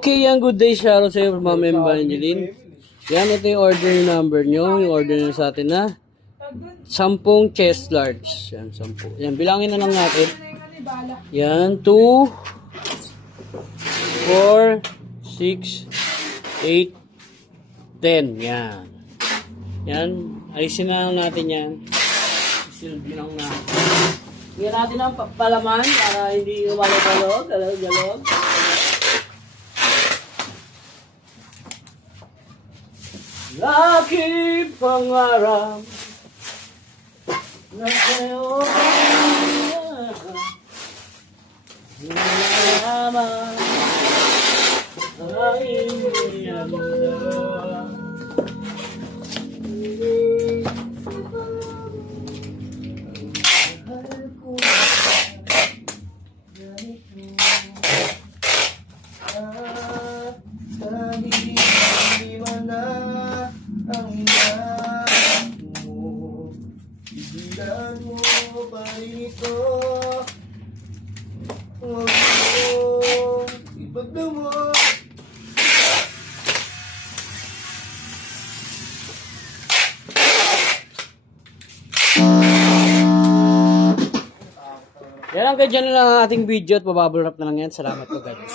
Okay, yan. Good day, shoutout sa iyo from Ma'am Evangeline. Yan, ito yung order number nyo. Yung order nyo sa atin na 10 chest large. Yan, 10. Yan, bilangin na lang natin. Yan, 2, 4, 6, 8, 10. Yan. Yan, alisin na lang natin yan. Isilbi lang natin. Bigyan natin ang palaman para hindi umalog-alog. Galog-galog. Aking pangarap na sa'yo nalaman ang iyong yan lang, dyan na lang ang ating video at mababble wrap na lang yan. Salamat po guys.